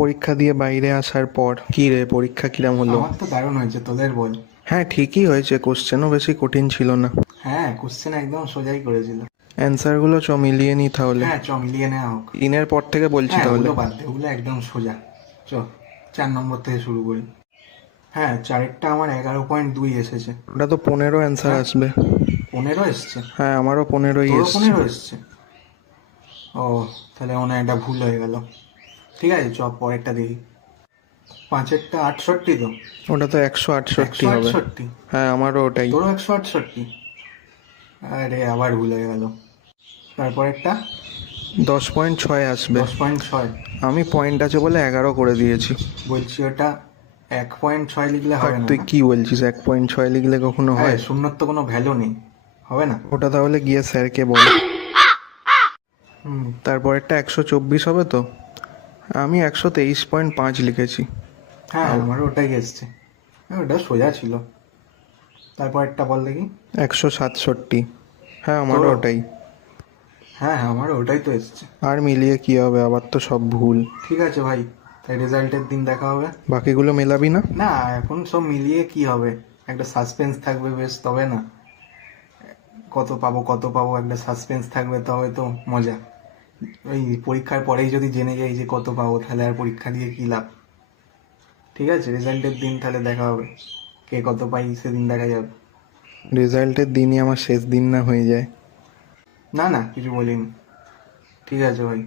পরীক্ষা দিয়ে বাইরে আসার পর কি রে, পরীক্ষা কিরম হলো? আমার তো দারুণ হয়েছে, তোদের বল। হ্যাঁ, ঠিকই হয়েছে, কোশ্চেনও বেশি কঠিন ছিল না। হ্যাঁ, কোশ্চেন একদম সোজাই করেছিল। অ্যান্সারগুলো মিলিয়ে নি তাহলে। হ্যাঁ, মিলিয়ে নেওয়া হোক। ইনের পর থেকে বলছি হ্যাঁ, তাহলে। ওগুলো বাদ দে, ওগুলো একদম সোজা। 4 নম্বর থেকে শুরু করি। হ্যাঁ, চারেরটা আমার 11.2 এসেছে। ওটা তো 15 অ্যান্সার হ্যাঁ, আসবে। 15 এসছে? হ্যাঁ, আমারও 15ই তোরও এসছে। 15 এসছে? ও, তাহলে মনে হয় এটা ভুল হয়ে গেল। ঠিক আছে, পরেরটা দেখি। 5এরটা 68 তো? ওটা তো 168 হবে। 168? হ্যাঁ, আমারও ওটাই। তোরও 168? আরে, আবার ভুল হয়ে গেল। তারপরেরটা? 10.6 আসবে। 10.6? আমি পয়েন্ট আছে বলে 11 করে দিয়েছি। বলছি ওটা 1.6 লিখলে আর হবে না তুই না? কি বলছিস, 1.6 লিখলে কখনো আরে, হয়? শূন্যর তো কোনো ভ্যালু নেই, হবে না। ওটা তাহলে গিয়ে স্যারকে বল। হুম। তারপরেরটা 124 হবে তো? আমি 123.5 লিখেছি। হ্যাঁ, আমারও ওটাই এসছে। হ্যাঁ, ওটা সোজা ছিল। তারপরেরটা বল দেখি। 167। হ্যাঁ, আমারও তোরও? ওটাই। হ্যাঁ হ্যাঁ, আমারও ওটাই তো এসছে। আর মিলিয়ে কি হবে, আবার তো সব ভুল। ঠিক আছে ভাই, তাই রেজাল্টের দিন দেখা হবে। বাকিগুলো মেলাবি না? না, এখন সব মিলিয়ে কি হবে, একটা সাসপেন্স থাকবে বেশ, তবে না। কত পাবো কত পাবো, একটা সাসপেন্স থাকবে, তবে তো মজা। ওই পরীক্ষার পরেই যদি জেনে যাই যে কত পাবো, তাহলে আর পরীক্ষা দিয়ে কি লাভ। ঠিক আছে, রেজাল্টের দিন তাহলে দেখা হবে, কে কত পাই সেদিন দেখা যাবে। রেজাল্টের দিনই আমার শেষ দিন না হয়ে যায়? না না, কিছু বলিনি। ঠিক আছে ভাই।